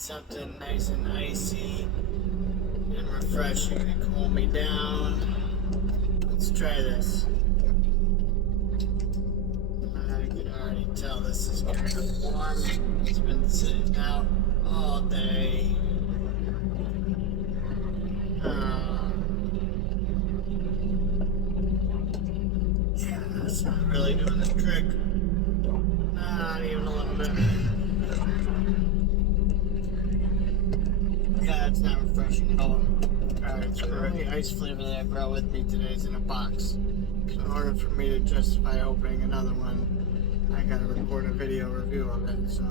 need something nice and icy and refreshing to cool me down. Let's try this. I can already tell this is kind of warm. It's been sitting out all day. Yeah, that's not really doing the trick. Not even a little bit. Yeah, it's not refreshing at all. Alright, so the ice flavor that I brought with me today is in a box. So in order for me to justify opening another one, I gotta record a video review of it. So,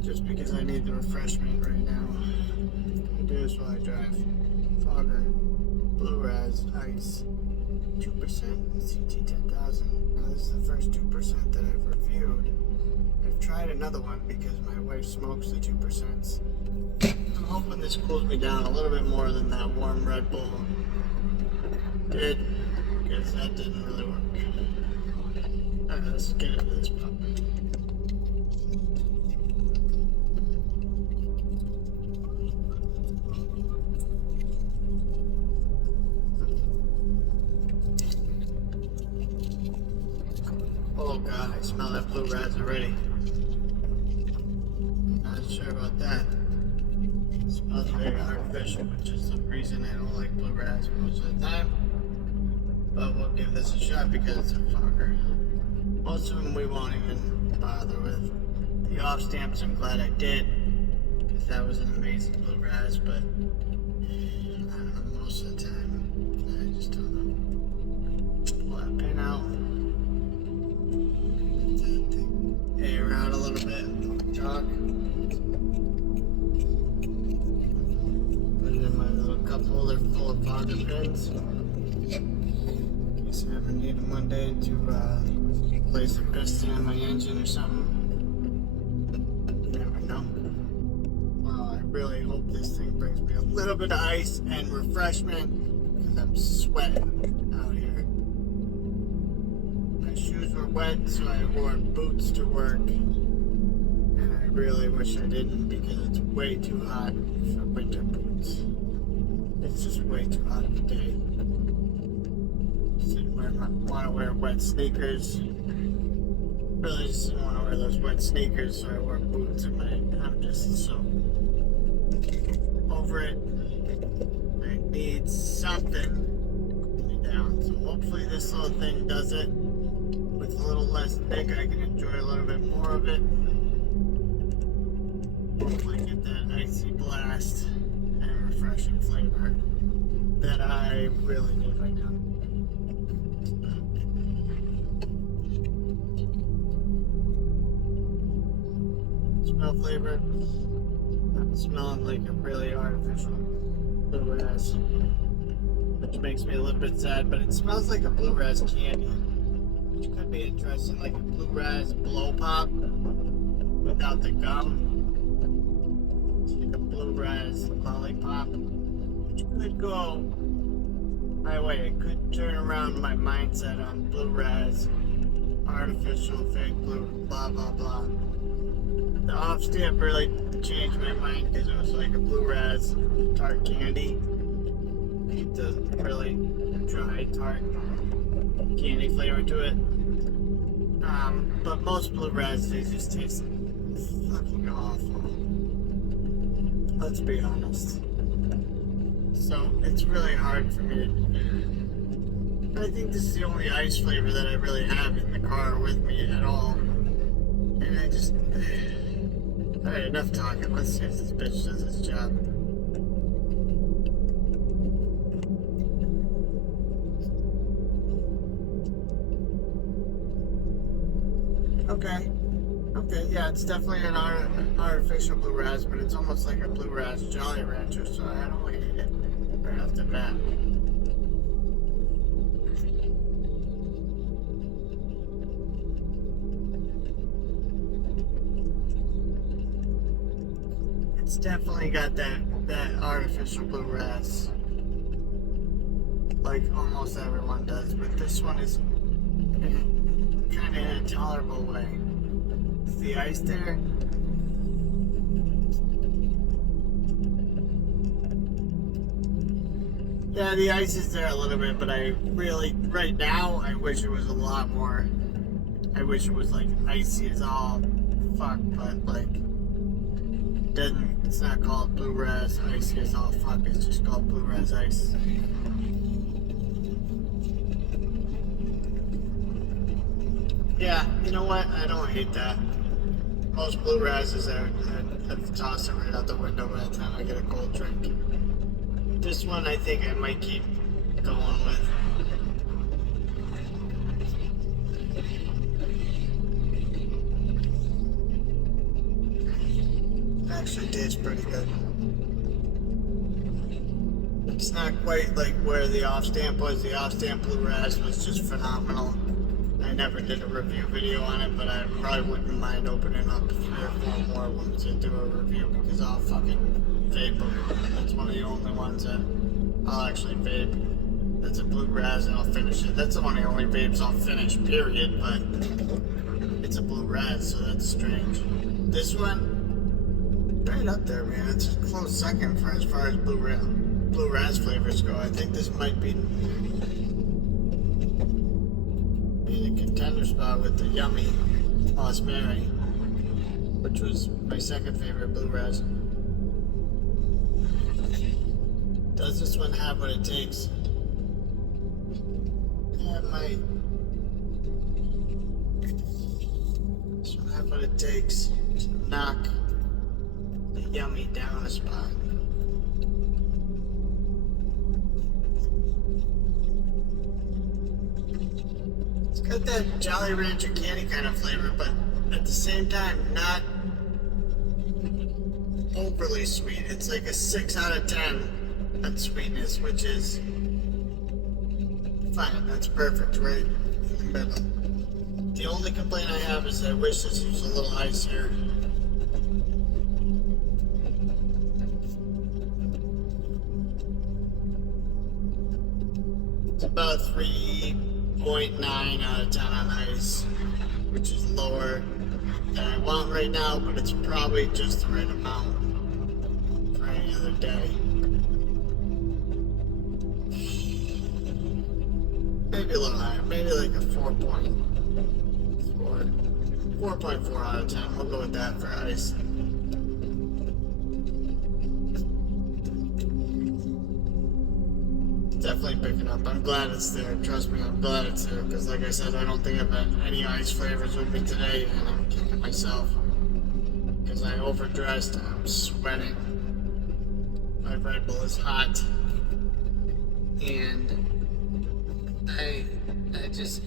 just because I need the refreshment right now, I'll do this while I drive. Fogger, Blue Razz, Ice, 2%, CT10000. Now this is the first 2% that I've reviewed. I've tried another one because my wife smokes the 2%. I'm hoping this cools me down a little bit more than that warm Red Bull did, because that didn't really work. Alright, let's get into this pup. Oh god, I smell that Blue Razz already. Not sure about that. It smells very artificial, which is the reason I don't like Blue Razz most of the time. But we'll give this a shot because it's a fogger. Most of them we won't even bother with. The off stamps I'm glad I did, because that was an amazing Blue Razz, but I don't know, most of the time, I just don't know. Pull that pin out. Air out a little bit, talk. Put it in my little cup holder full of fogger pins. In case I ever need them one day to place a piston in my engine or something. You never know. Well, I really hope this thing brings me a little bit of ice and refreshment, because I'm sweating out here. My shoes were wet, so I wore boots to work. And I really wish I didn't, because it's way too hot for winter boots. It's just way too hot of a day. Just didn't want to wear wet sneakers. Really just didn't want to wear those wet sneakers, so I wore boots, and I'm just so over it. I need something to cool me down. So hopefully this little thing does it. With a little less thick, I can enjoy a little bit more of it. Hopefully get that icy blast and refreshing flavor that I really need right now. Smell flavor. I'm smelling like a really artificial Blue Razz, which makes me a little bit sad, but it smells like a Blue Razz candy, which could be interesting, like a Blue Razz blow pop without the gum. It's like a Blue Razz lollipop, which could go my way. It could turn around my mindset on Blue Razz, artificial, fake blue, blah blah blah. The off stamp really changed my mind, because it was like a Blue Razz tart candy. It doesn't really dry tart candy flavor to it. But most Blue Razz, they just taste fucking awful. Let's be honest. So it's really hard for me to. I think this is the only ice flavor that I really have in the car with me at all. And I just. Alright, enough talking. Let's see if this bitch does its job. Okay, yeah, it's definitely an artificial Blue Razz, but it's almost like a Blue Razz Jolly Rancher, so I don't hate it right off the bat. It's definitely got that artificial Blue Razz, like almost everyone does, but this one is kind of in a tolerable way. Is the ice there? Yeah, the ice is there a little bit, but I really, right now, I wish it was a lot more. I wish it was like icy as all fuck, but like, it's not called Blue Razz icy as all fuck, it's just called Blue Razz ice. Yeah, you know what? I don't hate that. Most Blue Razzes I've tossed it right out the window by the time I get a cold drink. This one I think I might keep going with. It actually tastes pretty good. It's not quite like where the off stamp was. The off stamp Blue Razz was just phenomenal. I never did a review video on it, but I probably wouldn't mind opening up 3 or 4 more ones to do a review because I'll fucking vape them. That's one of the only ones that I'll actually vape. That's a Blue Razz and I'll finish it. That's one of the only vapes I'll finish, period, but it's a Blue Razz, so that's strange. This one, right up there, man. It's a close second for as far as Blue Razz flavors go. I think this might be in a contender spot with the yummy Lost Mary, which was my second favorite Blue Razz. Does this one have what it takes? Yeah, it might. This one have what it takes to knock the yummy down a spot. It's got that Jolly Rancher candy kind of flavor, but at the same time, not overly sweet. It's like a 6 out of 10 on sweetness, which is fine. That's perfect, right in the middle. The only complaint I have is I wish this was a little icier. It's about 3.9 out of 10 on ice, which is lower than I want right now, but it's probably just the right amount for any other day. Maybe a little higher, maybe like a 4.4 out of 10. We'll go with that for ice. Definitely picking up. I'm glad it's there. Trust me, I'm glad it's there. Because like I said, I don't think I've had any ice flavors with me today, and I'm kicking myself. Because I overdressed and I'm sweating. My Red Bull is hot. And I just,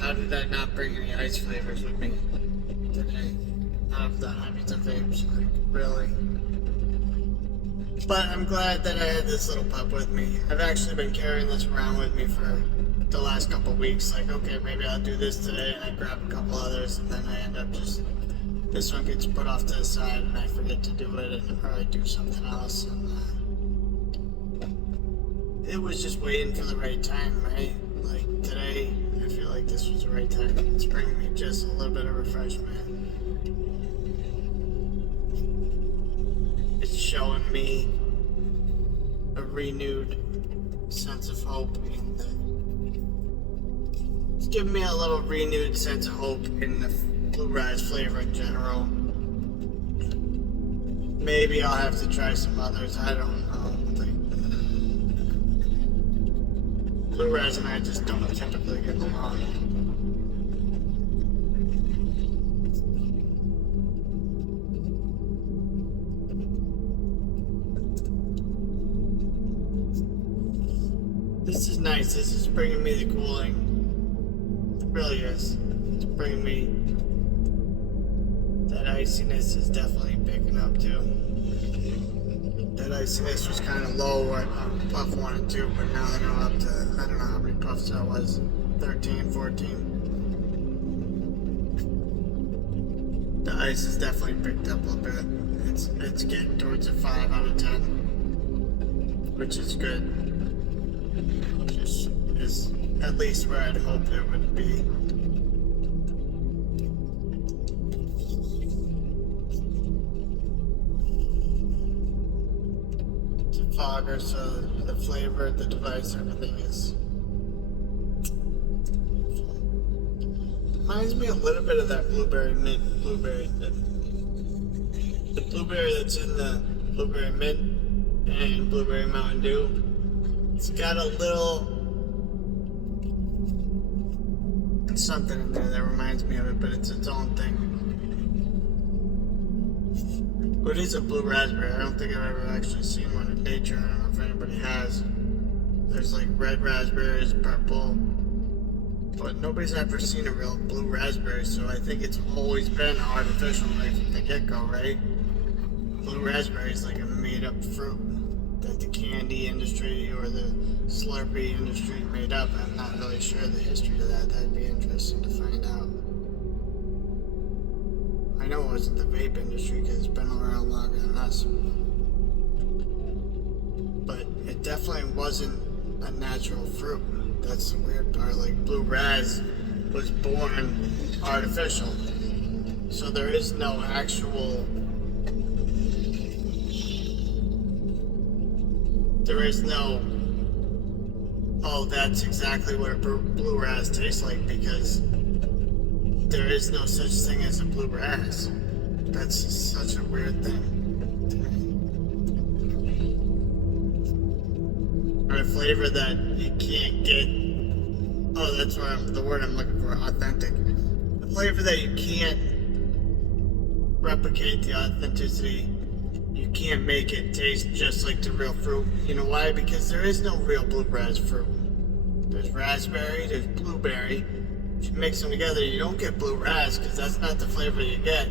how did I not bring any ice flavors with me today? Out of the hundreds of vapes, like, really? But I'm glad that I had this little pup with me. I've actually been carrying this around with me for the last couple weeks. Like, okay, maybe I'll do this today, and I grab a couple others, and then I end up just, this one gets put off to the side, and I forget to do it, and I do something else. And it was just waiting for the right time, right? Like today, I feel like this was the right time. It's bringing me just a little bit of refreshment. It's showing me a renewed sense of hope in it's giving me a little renewed sense of hope in the Blue Razz flavor in general. Maybe I'll have to try some others, I don't know. Blue Razz and I just don't typically get along. This is nice. This is bringing me the cooling. It really is. It's bringing me that iciness is definitely picking up too. That iciness was kind of low at puff 1 and 2, but now they're up to, I don't know how many puffs that was, 13, 14. The ice has definitely picked up a little bit. It's getting towards a 5 out of 10, which is good. Which is at least where I'd hoped it would be. fogger, so the flavor, the device, everything is. Reminds me a little bit of that blueberry mint blueberry. The blueberry that's in the blueberry mint and blueberry Mountain Dew. It's got a little something in there that reminds me of it, but it's its own thing. But it is a blue raspberry. I don't think I've ever actually seen one in nature. I don't know if anybody has. There's like red raspberries, purple, but nobody's ever seen a real blue raspberry, so I think it's always been artificial right from the get-go, right? Blue raspberry is like a made-up fruit that the candy industry or the Slurpee industry made up. I'm not really sure the history of that. That'd be interesting to find out. I know it wasn't the vape industry because it's been around longer than us. But it definitely wasn't a natural fruit. That's the weird part. Like blue Razz was born artificial. So there is no actual. There is no, oh, that's exactly what a blue Razz tastes like, because there is no such thing as a blue Razz. That's just such a weird thing to me. Or a flavor that you can't get, oh, that's what the word I'm looking for, authentic. A flavor that you can't replicate the authenticity. You can't make it taste just like the real fruit. You know why? Because there is no real blue Razz fruit. There's raspberry, there's blueberry. If you mix them together, you don't get blue Razz, because that's not the flavor you get.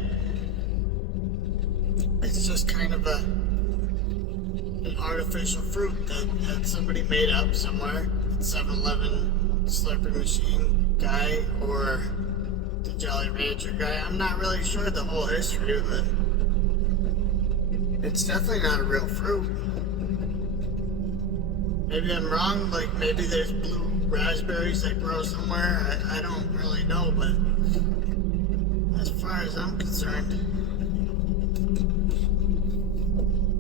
It's just kind of an artificial fruit that somebody made up somewhere. 7-Eleven Slurpee machine guy or the Jolly Rancher guy. I'm not really sure the whole history of it. It's definitely not a real fruit. Maybe I'm wrong, like maybe there's blue raspberries that grow somewhere. I don't really know, but as far as I'm concerned,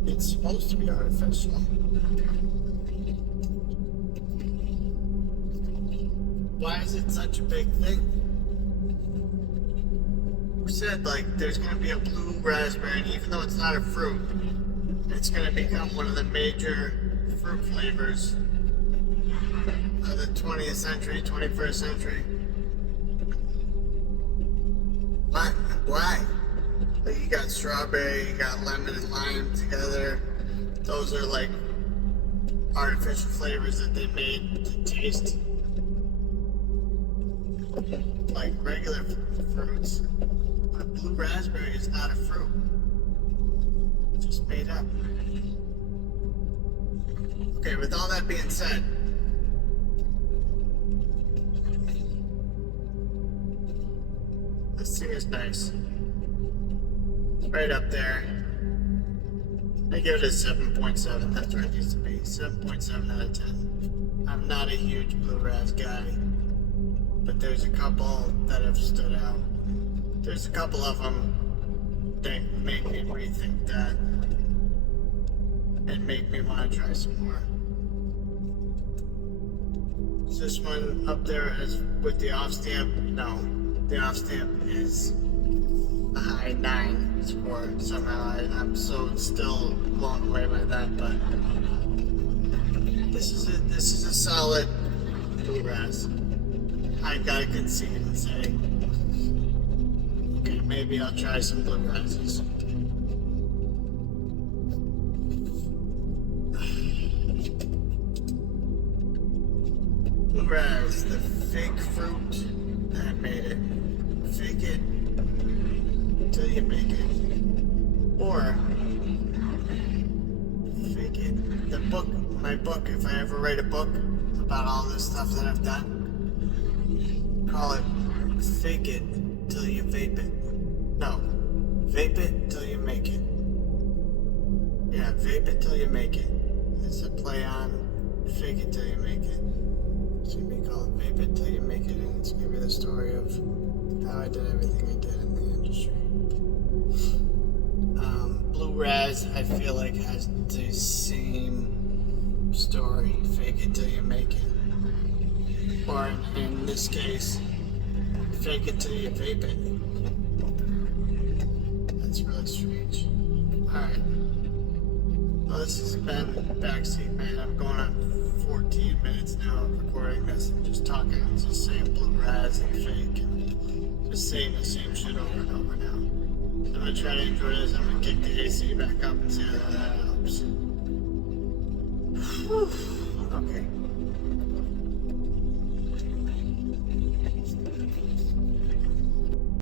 it's supposed to be artificial. Why is it such a big thing? Who said like there's gonna be a blue raspberry, and even though it's not a fruit, it's gonna become one of the major fruit flavors of the 20th century, 21st century? What? Why? Like you got strawberry, you got lemon and lime together. Those are like artificial flavors that they made to taste like regular fruits. But blue raspberry is not a fruit. It's just made up. Okay, with all that being said, this thing is nice. It's right up there. I give it a 7.7. That's where it needs to be. 7.7 out of 10. I'm not a huge blue Razz guy, but there's a couple that have stood out. There's a couple of them that make me rethink that and make me want to try some more. Is this one up there as with the off stamp? No, the off stamp is a high 9 score. Somehow I'm so still blown away by that, but this is a solid blue Razz. I gotta concede and say, okay, maybe I'll try some blue Razzes. Blue Razz, the fake fruit that made it. Fake it till you make it. Or fake it. The book, my book, if I ever write a book about all this stuff that I've done, call it Fake It Till You Vape It. No, Vape It Till You Make It. Yeah, Vape It Till You Make It. It's a play on Fake It Till You Make It. It's gonna be called Vape It Till You Make It, and it's gonna be the story of how I did everything I did in the industry. Blue Razz, I feel like, has the same story, fake it till you make it. Or in this case, fake it till you vape it. That's really strange. Alright. Well, this has been Backseat Man. I'm going on 14 minutes now of recording this and just talking, just saying blue Razz and fake and just saying the same shit over and over now. So I'm gonna try to enjoy this. I'm gonna kick the AC back up and see how that helps. Whew. Okay.